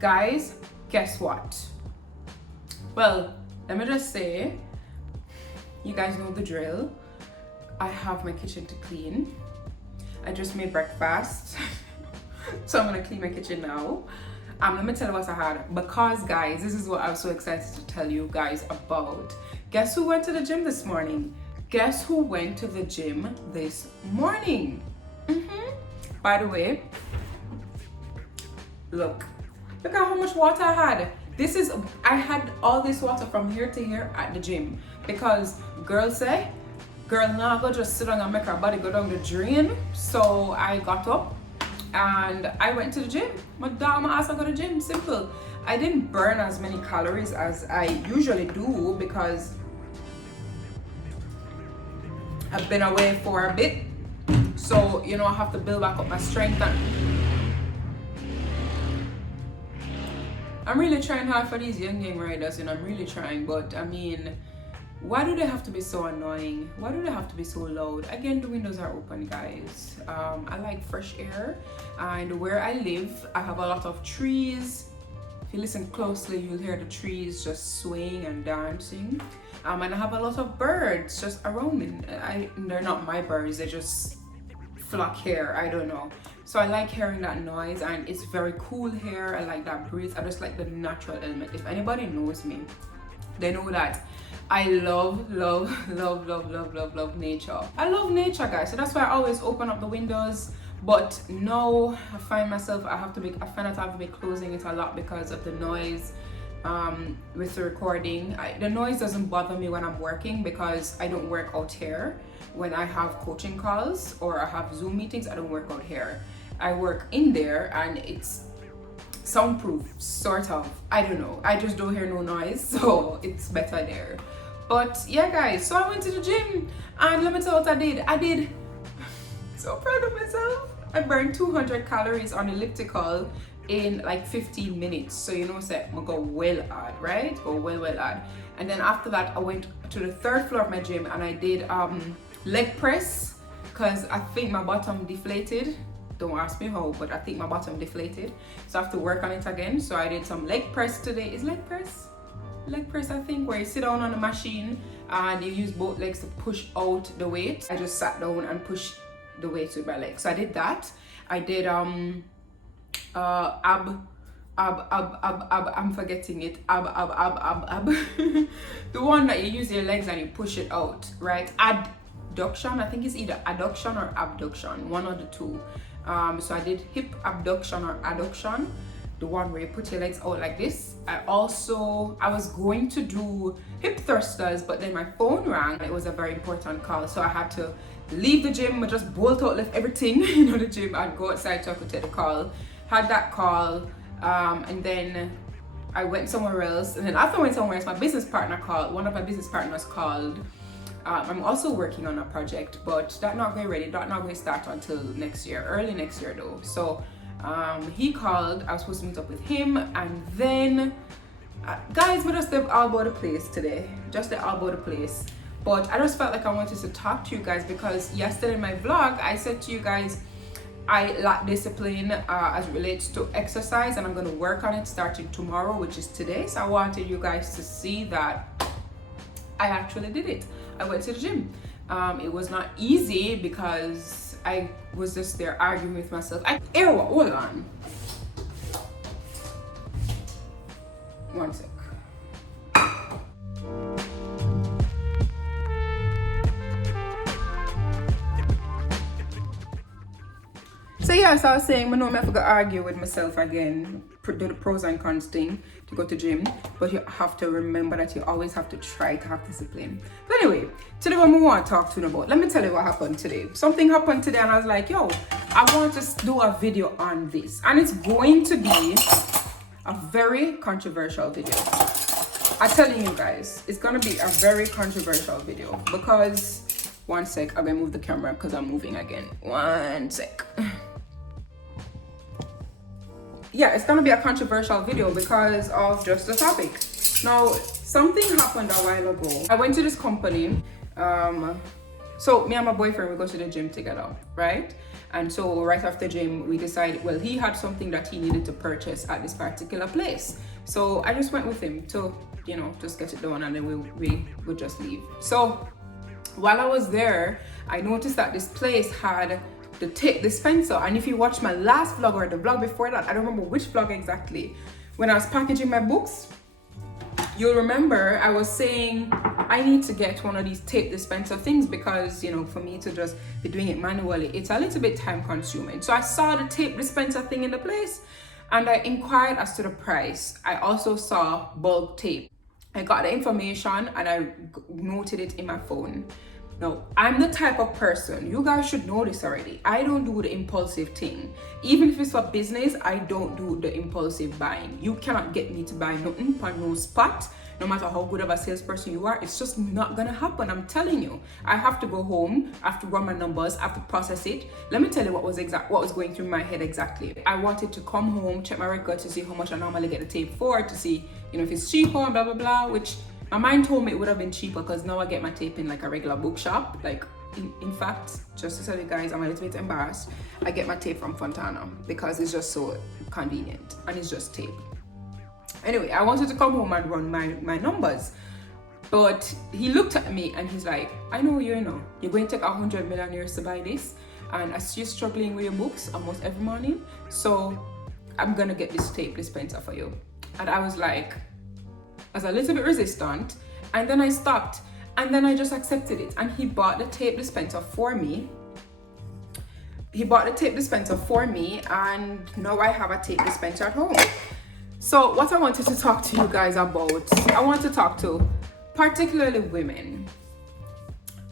Guys, guess what? Well, let me just say, you guys know the drill. I have my kitchen to clean. I just made breakfast. So I'm gonna clean my kitchen now. Let me tell you what I had, because guys, this is what I was so excited to tell you guys about. Guess who went to the gym this morning? Guess who went to the gym this morning? By the way, look at how much water I had. I had all this water from here to here at the gym, because girl say, girl now go just sit down and make her body go down the drain. So I got up and I went to the gym. My ass I go to the gym, simple. I didn't burn as many calories as I usually do because I've been away for a bit. So, you know, I have to build back up my strength. And I'm really trying hard for these young riders, you know, I'm really trying, but I mean, why do they have to be so annoying? Why do they have to be so loud? Again, the windows are open, guys. I like fresh air, and where I live, I have a lot of trees. If you listen closely, you'll hear the trees just swaying and dancing. And I have a lot of birds just around me. They're not my birds, they just flock here, I don't know. So I like hearing that noise, and it's very cool here. I like that breeze. I just like the natural element. If anybody knows me, they know that I love nature. I love nature, guys. So that's why I always open up the windows. But now I find myself, I find that I have to be closing it a lot because of the noise with the recording. The noise doesn't bother me when I'm working because I don't work out here. When I have coaching calls or I have Zoom meetings, I don't work out here. I work in there and it's soundproof, sort of. I don't know. I just don't hear no noise, so it's better there. But yeah, guys, so I went to the gym and let me tell you what I did. I did so proud of myself. I burned 200 calories on elliptical in like 15 minutes. So you know, say I go well hard, right? Go well hard. And then after that, I went to the 3rd floor of my gym and I did leg press because I think my bottom deflated. Don't ask me how, but I think my bottom deflated. So I have to work on it again. So I did some leg press today. Is leg press? Leg press, I think, where you sit down on the machine and you use both legs to push out the weight. I just sat down and pushed the weight with my legs. So I did that. I did I'm forgetting it. Ab. The one that you use your legs and you push it out, right? Adduction. I think it's either adduction or abduction, one of the two. So I did hip abduction or adduction, the one where you put your legs out like this. I was going to do hip thrusters, but then my phone rang. It was a very important call, so I had to leave the gym, just bolt out, left everything, you know, the gym, and go outside so I could take the call. Had that call, and then I went somewhere else. And then after I went somewhere else, my business partner called. One of my business partners called. I'm also working on a project, but that's not going ready. That's not going to start until next year, early next year though. So he called. I was supposed to meet up with him, and then guys, we just all about the place today. Just all about the place. But I just felt like I wanted to talk to you guys because yesterday in my vlog, I said to you guys, I lack discipline as it relates to exercise, and I'm going to work on it starting tomorrow, which is today. So I wanted you guys to see that I actually did it. I went to the gym. It was not easy because I was just there arguing with myself. Hold on. One sec. So yes, I was saying, I know I have to argue with myself again, do the pros and cons thing to go to gym, but you have to remember that you always have to try to have discipline. But anyway, today what we want to talk to you about, let me tell you what happened today. Something happened today and I was like, yo, I want to do a video on this, and it's going to be a very controversial video. I'm telling you guys, it's going to be a very controversial video because, one sec, I'm going to move the camera because I'm moving again. One sec. Yeah, it's gonna be a controversial video because of just the topic. Now, something happened a while ago. I went to this company. So me and my boyfriend, we go to the gym together, right? And so right after gym, we decided, well, he had something that he needed to purchase at this particular place. So I just went with him to, you know, just get it done, and then we would just leave. So while I was there, I noticed that this place had the tape dispenser. And if you watch my last vlog or the vlog before that, I don't remember which vlog exactly, when I was packaging my books, you'll remember I was saying I need to get one of these tape dispenser things because, you know, for me to just be doing it manually, it's a little bit time consuming. So I saw the tape dispenser thing in the place and I inquired as to the price. I also saw bulk tape. I got the information and I noted it in my phone. Now, I'm the type of person, you guys should know this already, I don't do the impulsive thing. Even if it's for business, I don't do the impulsive buying. You cannot get me to buy nothing for no spot. No matter how good of a salesperson you are, it's just not gonna happen, I'm telling you. I have to go home, I have to run my numbers, I have to process it. Let me tell you what was going through my head exactly. I wanted to come home, check my record to see how much I normally get the tape for, to see, you know, if it's cheaper and blah, blah, blah, which my mind told me it would have been cheaper because now I get my tape in like a regular bookshop. Like, in fact, just to tell you guys, I'm a little bit embarrassed. I get my tape from Fontana because it's just so convenient and it's just tape. Anyway, I wanted to come home and run my numbers. But he looked at me and he's like, I know you're going to take 100 million years to buy this. And I see you struggling with your books almost every morning. So I'm going to get this tape dispenser for you. And I was like, I was a little bit resistant, and then I stopped, and then I just accepted it. And he bought the tape dispenser for me. And now I have a tape dispenser at home. So what I wanted to talk to you guys about, I want to talk to particularly women.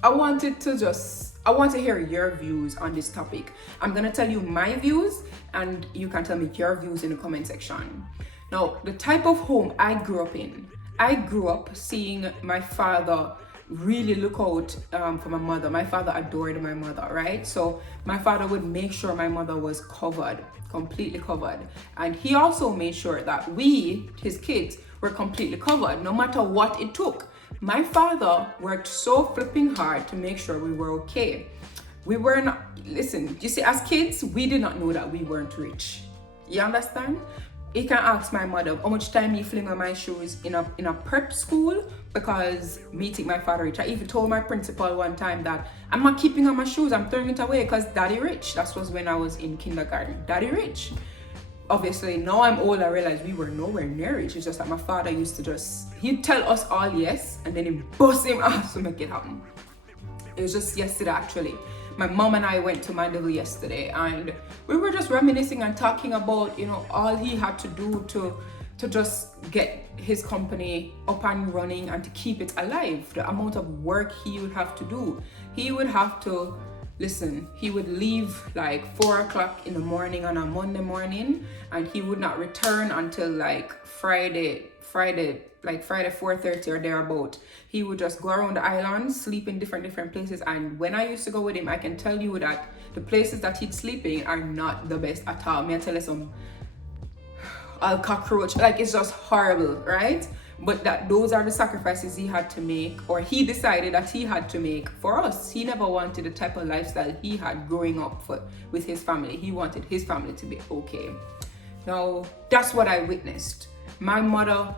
I want to hear your views on this topic. I'm gonna tell you my views, and you can tell me your views in the comment section. Now, the type of home I grew up in, I grew up seeing my father really look out for my mother. My father adored my mother, right? So my father would make sure my mother was covered, completely covered. And he also made sure that we, his kids, were completely covered, no matter what it took. My father worked so flipping hard to make sure we were okay. We were not, listen, you see, as kids, we did not know that we weren't rich. You understand? You can ask my mother how much time he fling on my shoes in a prep school because me think my father rich. I even told my principal one time that I'm not keeping on my shoes, I'm throwing it away because daddy rich. That was when I was in kindergarten. Daddy rich. Obviously, now I'm old, I realize we were nowhere near rich. It's just that my father used to he'd tell us all yes, and then he'd bust him ass to make it happen. It was just yesterday actually. My mom and I went to Mandeville yesterday, and we were just reminiscing and talking about, you know, all he had to do to just get his company up and running and to keep it alive. The amount of work he would have to do. He would have to, listen, he would leave like 4 o'clock in the morning on a Monday morning, and he would not return until like Friday 4:30 or thereabout. He would just go around the island, sleep in different places. And when I used to go with him, I can tell you that the places that he'd sleep in are not the best at all. May I tell you some cockroach, like it's just horrible, right? But those are the sacrifices he had to make, or he decided that he had to make for us. He never wanted the type of lifestyle he had growing up with his family. He wanted his family to be okay. Now, that's what I witnessed. My mother,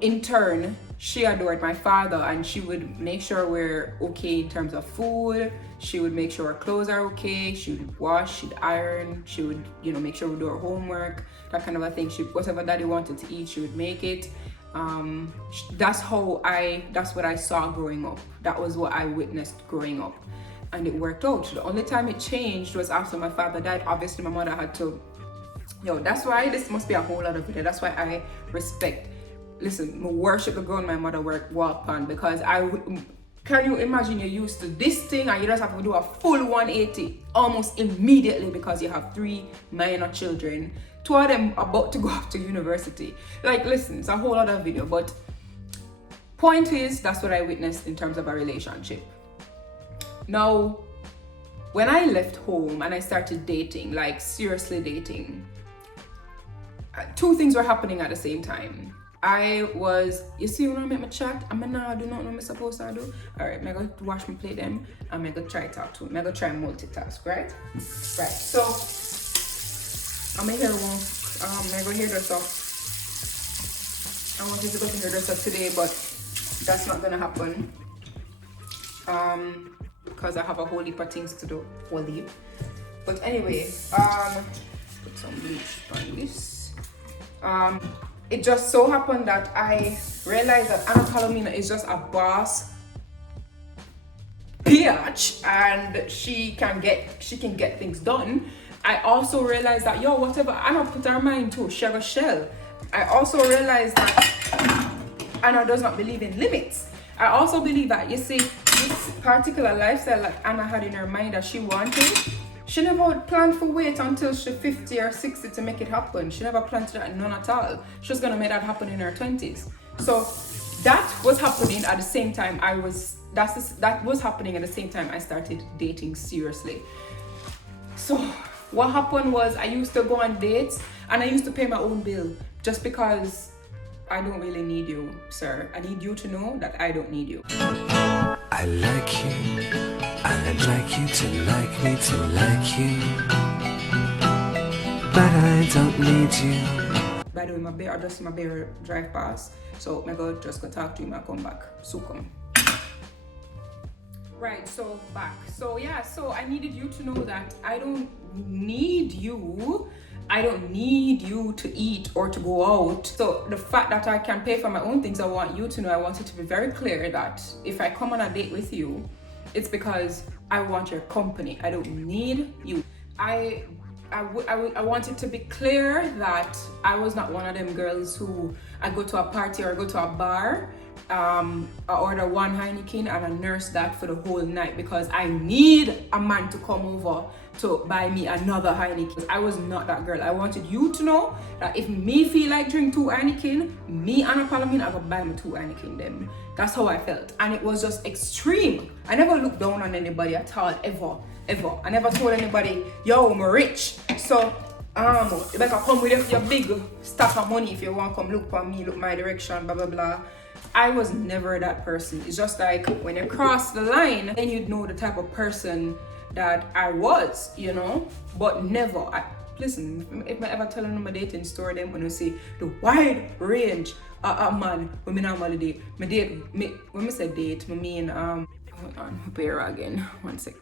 in turn, she adored my father, and she would make sure we're okay in terms of food. She would make sure our clothes are okay. She would wash, she'd iron, she would, you know, make sure we do our homework, that kind of a thing. Whatever daddy wanted to eat, she would make it. That's what I saw growing up. That was what I witnessed growing up, and it worked out. The only time it changed was after my father died. Obviously, my mother had to, that's why this must be a whole other video. That's why I respect, listen, worship the ground my mother walked on, because can you imagine you're used to this thing and you just have to do a full 180 almost immediately because you have 3 minor children, 2 of them about to go off to university. Like, listen, it's a whole other video, but point is, that's what I witnessed in terms of a relationship. Now, when I left home and I started dating, like seriously dating, 2 things were happening at the same time. you see when I make my chat, I'm now do not know what I'm supposed to do. Alright, I'm gonna wash my plate them and I'm gonna try talk to him. I'm gonna try multitask, right? Right. So I'm gonna hear one I'm gonna hear the stuff. I wanted to go to hear the stuff today, but that's not gonna happen. Because I have a whole heap of things to do. Whole heap. But anyway, put some bleach on this. It just so happened that I realized that Anna Palomina is just a boss bitch and she can get things done. I also realized that whatever Anna put her mind to, she have a shell. I also realized that Anna does not believe in limits. I also believe that, you see, this particular lifestyle that Anna had in her mind that she wanted, she never planned for wait until she's 50 or 60 to make it happen. She never planned that, none at all. She was gonna make that happen in her 20s. So that was happening at the same time that was happening at the same time I started dating seriously. So what happened was I used to go on dates and I used to pay my own bill just because I don't really need you, sir. I need you to know that I don't need you. I like you, and I'd like you to like me to like you, but I don't need you. By the way, I just see my bear drive past, so I'm gonna just go talk to him and come back. So come. Right, so back. So yeah, so I needed you to know that I don't need you. I don't need you to eat or to go out. So the fact that I can pay for my own things, I want you to know, I want it to be very clear that if I come on a date with you, it's because I want your company. I don't need you. I want it to be clear that I was not one of them girls who I go to a party or go to a bar, I order one Heineken and I nurse that for the whole night because I need a man to come over to buy me another Heineken. I was not that girl. I wanted you to know that if me feel like drink 2 Heineken, me and a Palomine, I go buy me 2 Heineken then. That's how I felt. And it was just extreme. I never looked down on anybody at all, ever. I never told anybody, yo, I'm rich. So, you better come with your big stack of money if you want to come look for me, look my direction, blah, blah, blah. I was never that person. It's just like when you cross the line, then you'd know the type of person that I was, you know, but never. Listen, if I ever tell them my dating story, then when you see the wide range of man when I normally date, when I say date, I mean, hold on, bear again, one sec.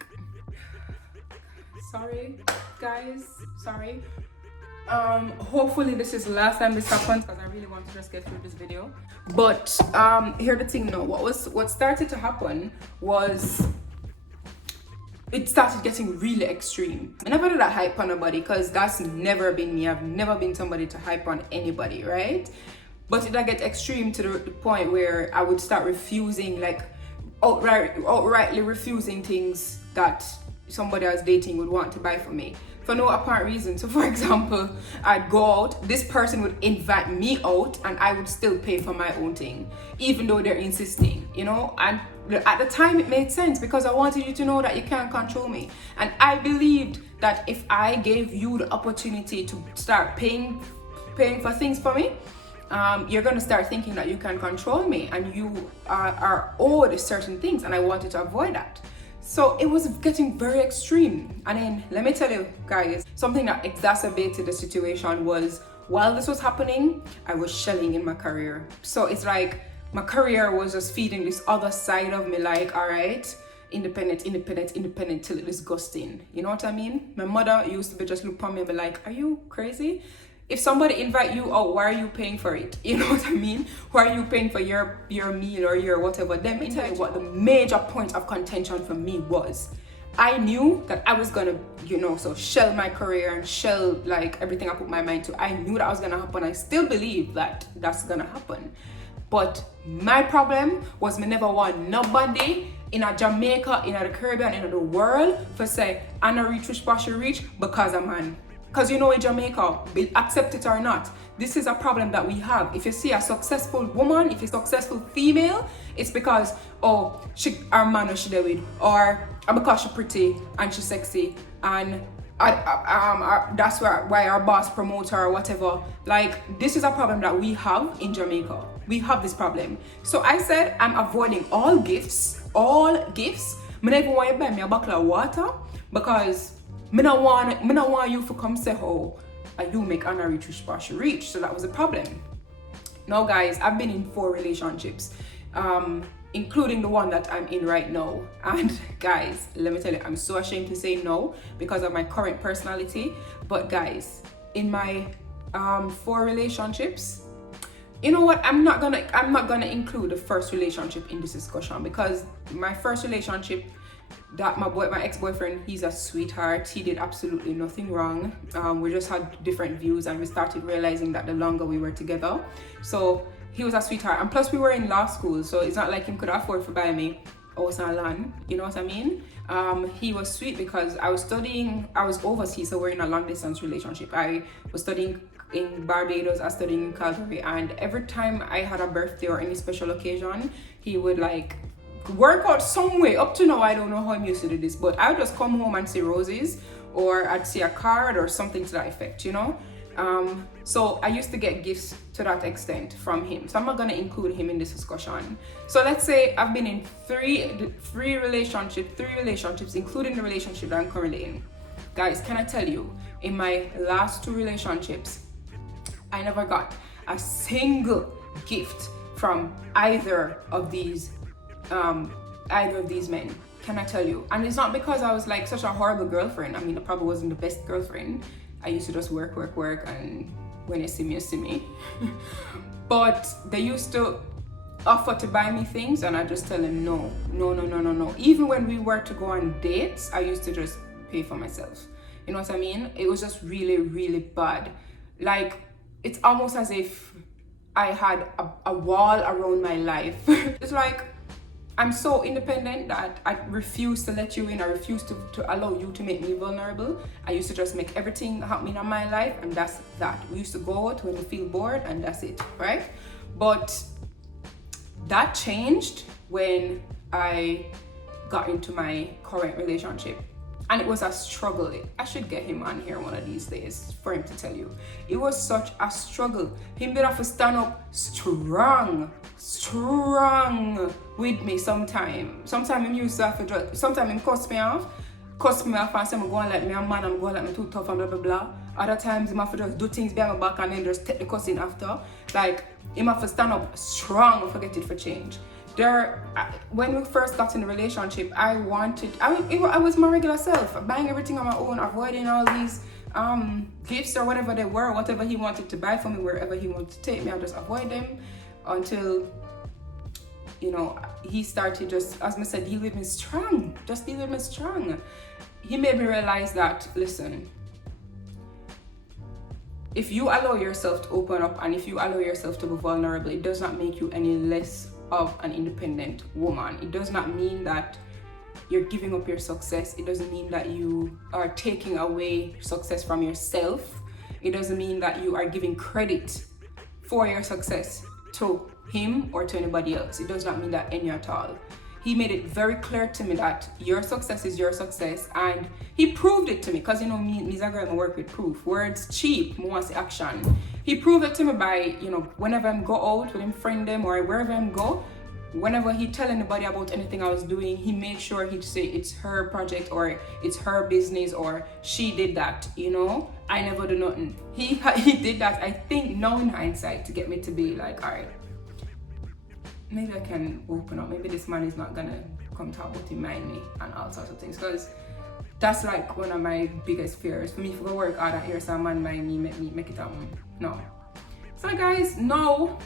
Sorry, guys, sorry. Hopefully this is the last time this happens because I really want to just get through this video. But here's the thing now, what started to happen was it started getting really extreme. I never did that hype on nobody because that's never been me. I've never been somebody to hype on anybody, right? But it get extreme to the point where I would start refusing, like outrightly refusing things that somebody I was dating would want to buy for me for no apparent reason. So for example, I'd go out, this person would invite me out and I would still pay for my own thing, even though they're insisting, you know? And at the time it made sense because I wanted you to know that you can't control me. And I believed that if I gave you the opportunity to start paying for things for me, you're gonna start thinking that you can control me and you are owed certain things, and I wanted to avoid that. So it was getting very extreme. And then let me tell you guys, something that exacerbated the situation was while this was happening, I was shelling in my career. So it's like my career was just feeding this other side of me, like, all right, independent till it's disgusting. You know what I mean? My mother used to be just look at me and be like, are you crazy? If somebody invite you out, why are you paying for it? You know what I mean? Why are you paying for your meal or your whatever? Let me tell you what the major point of contention for me was. I knew that I was gonna, so shell my career and shell like everything I put my mind to. I knew that was gonna happen. I still believe that that's gonna happen. But my problem was me never want nobody in a Jamaica, in the Caribbean, in the world for say, I not reach which part you reach because I'm man. Because in Jamaica, be accept it or not, this is a problem that we have. If you see a successful woman, if you're a successful female, it's because, our man or she did with, or because she's pretty and she's sexy and that's why our boss promotes her or whatever. Like, this is a problem that we have in Jamaica. We have this problem. So I said I'm avoiding all gifts. Me not even want you buy me a bottle of water because me not want you to come say, oh, you make Anna reach which part she reach. So that was a problem. Now guys, I've been in 4 relationships, including the one that I'm in right now. And guys, let me tell you, I'm so ashamed to say no because of my current personality. But guys, in my 4 relationships, you know what, I'm not gonna include the first relationship in this discussion because my first relationship, that my ex-boyfriend, he's a sweetheart. He did absolutely nothing wrong. We just had different views and we started realizing that the longer we were together. So he was a sweetheart, and plus we were in law school, so it's not like he could afford to buy me house and land, you know what I mean? He was sweet because I was overseas, so we're in a long distance relationship. I was studying in Barbados, I was studying in Calgary, and every time I had a birthday or any special occasion, he would like work out some way. Up to now, I don't know how I'm used to do this, but I would just come home and see roses, or I'd see a card or something to that effect, you know? So I used to get gifts to that extent from him. So I'm not gonna include him in this discussion. So let's say I've been in three relationships, including the relationship that I'm currently in. Guys, can I tell you, in my last 2 relationships, I never got a single gift from either of these men. Can I tell you? And it's not because I was like such a horrible girlfriend. I mean, I probably wasn't the best girlfriend. I used to just work, and when you see me, you see me. But they used to offer to buy me things, and I just tell them no. Even when we were to go on dates, I used to just pay for myself. You know what I mean? It was just really, really bad. Like, it's almost as if I had a wall around my life. It's like, I'm so independent that I refuse to let you in. I refuse to allow you to make me vulnerable. I used to just make everything happen in my life, and that's that. We used to go out when we feel bored, and that's it, right? But that changed when I got into my current relationship. And it was a struggle. I should get him on here one of these days for him to tell you. It was such a struggle. Him did have to stand up strong with me sometimes. Sometimes him used to have to just, sometimes him cuss me off and say I'm going like me a man, I'm going like me too tough and blah blah blah. Other times him have to just do things behind my back and then just take the cussing after. Like, him have to stand up strong and forget it for change. When we first got in the relationship, I was my regular self, buying everything on my own, avoiding all these gifts or whatever they were, whatever he wanted to buy for me, wherever he wanted to take me, I'll just avoid them until, you know, he started just, as I said, deal with me strong. He made me realize that, listen, if you allow yourself to open up and if you allow yourself to be vulnerable, it does not make you any less of an independent woman. It does not mean that you're giving up your success. It doesn't mean that you are taking away success from yourself. It doesn't mean that you are giving credit for your success to him or to anybody else. It does not mean that any at all. He made it very clear to me that your success is your success, and he proved it to me, because you know me's a girl, I work with proof. Words cheap, more wants action. He proved it to me by, you know, whenever I go out with him, friend them, or wherever I go, whenever he tell anybody about anything I was doing, he made sure he'd say it's her project or it's her business or she did that, you know. I never do nothing. He did that, I think now in hindsight, to get me to be like, all right, maybe I can open up. Maybe this man is not gonna come talk about him, mind me, and all sorts of things. Because that's like one of my biggest fears. For me, if I go work hard and hear some man mind me, make it happen. No. So guys, now,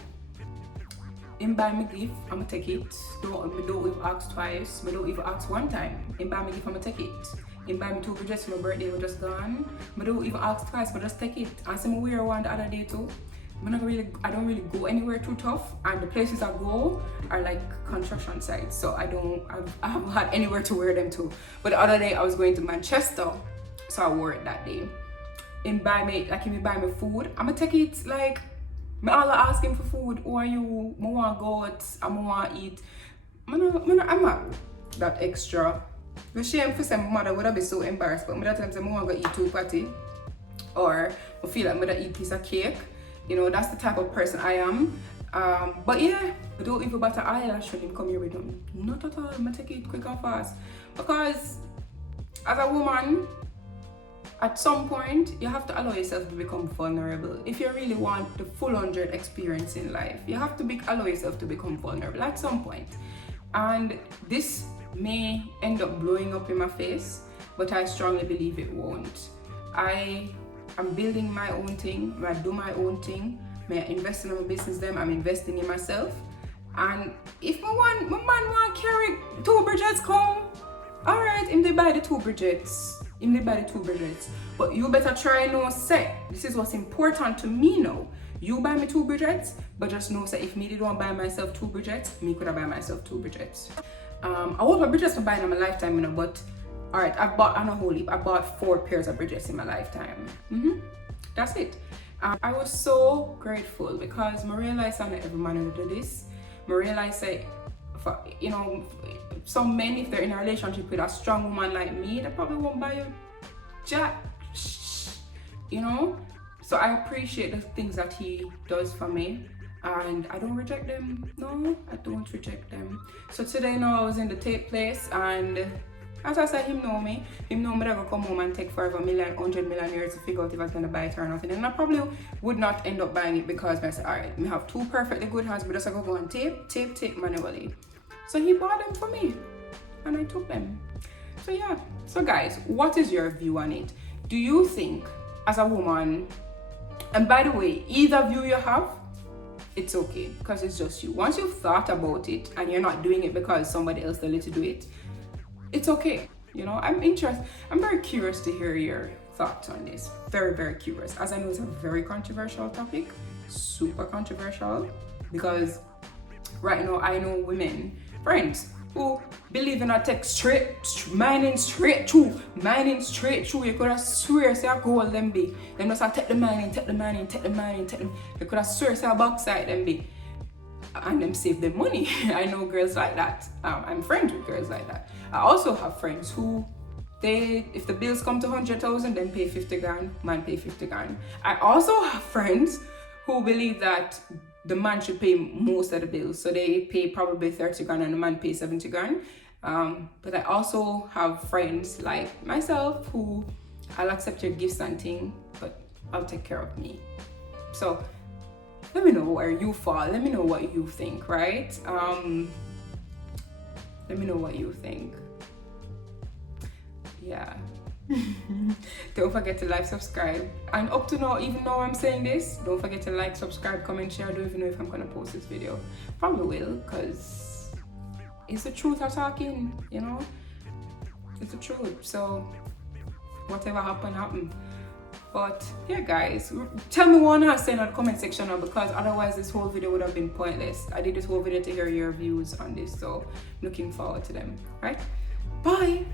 him buy me gift, I'ma take it. Don't even ask twice. I don't even ask one time. Him buy me gift, I'ma take it. Him buy me 2 bridges for my birthday, we just gone. I don't even ask twice, but just take it. And some wear one the other day too. I don't really go anywhere too tough, and the places I go are like construction sites, so I haven't had anywhere to wear them to. But the other day I was going to Manchester, so I wore it that day. Him buy me food, I'ma take it. Like, me all ask him for food. Who are you? I want to go out, I want to eat. I'm not that extra. The shame for some mother would have been so embarrassed, but that times I want to eat 2 patty, or I feel like I'm gonna eat piece of cake. You know, that's the type of person I am. But yeah, I don't even butter eyelash when him come here with them. Not at all. I'm gonna take it quick and fast. Because as a woman, at some point, you have to allow yourself to become vulnerable. If you really want the full 100 experience in life, you have to allow yourself to become vulnerable at some point. And this may end up blowing up in my face, but I strongly believe it won't. I am building my own thing. I do my own thing. I invest in my business. I'm investing in myself. And if my man want to carry 2 Bridgets come, all right, him they buy the 2 Bridgets. But you better try no say. This is what's important to me now. You buy me 2 Bridgets, but just know say if me did want buy myself 2 Bridgets, me could have buy myself 2 Bridgets. I want my Bridgets for buying in my lifetime, you know, but all right, I bought 4 pairs of Bridgets in my lifetime. That's it. I was so grateful because I realized that not every man will do this. I realized that, for, you know, some men, if they're in a relationship with a strong woman like me, they probably won't buy you jack, you know. So I appreciate the things that he does for me, and I don't reject them. No, I don't reject them. So today now I was in the tape place, and as I said, him know me that I go come home and take forever 100 million years to figure out if I was gonna buy it or not. And I probably would not end up buying it because I said, alright, we have 2 perfectly good hands, but just I go and tape manually. So he bought them for me and I took them. So yeah. So guys, what is your view on it? Do you think as a woman, and by the way, either view you have, it's okay because it's just you. Once you've thought about it and you're not doing it because somebody else told you to do it, it's okay. You know, I'm very curious to hear your thoughts on this. Very, very curious. As I know, it's a very controversial topic, super controversial, because right now I know women, friends, who believe in a text mining straight through. You could have swear say a gold them be. Them just take the mining. You could have swear say a bauxite them be. And them save them money. I know girls like that. I'm friends with girls like that. I also have friends who if the bills come to 100,000, then pay 50 grand, man pay 50 grand. I also have friends who believe that the man should pay most of the bills. So they pay probably 30 grand and the man pays 70 grand. But I also have friends like myself who I'll accept your gifts and thing, but I'll take care of me. So let me know where you fall. Let me know what you think, right? Let me know what you think. Yeah. Don't forget to like, subscribe. And up to now, even though I'm saying this, don't forget to like, subscribe, comment, share. I don't even know if I'm gonna post this video. Probably will, because it's the truth I'm talking, you know? It's the truth. So whatever happened. But yeah guys, tell me what I say in the comment section now, because otherwise this whole video would have been pointless. I did this whole video to hear your views on this, so looking forward to them. Right? Bye!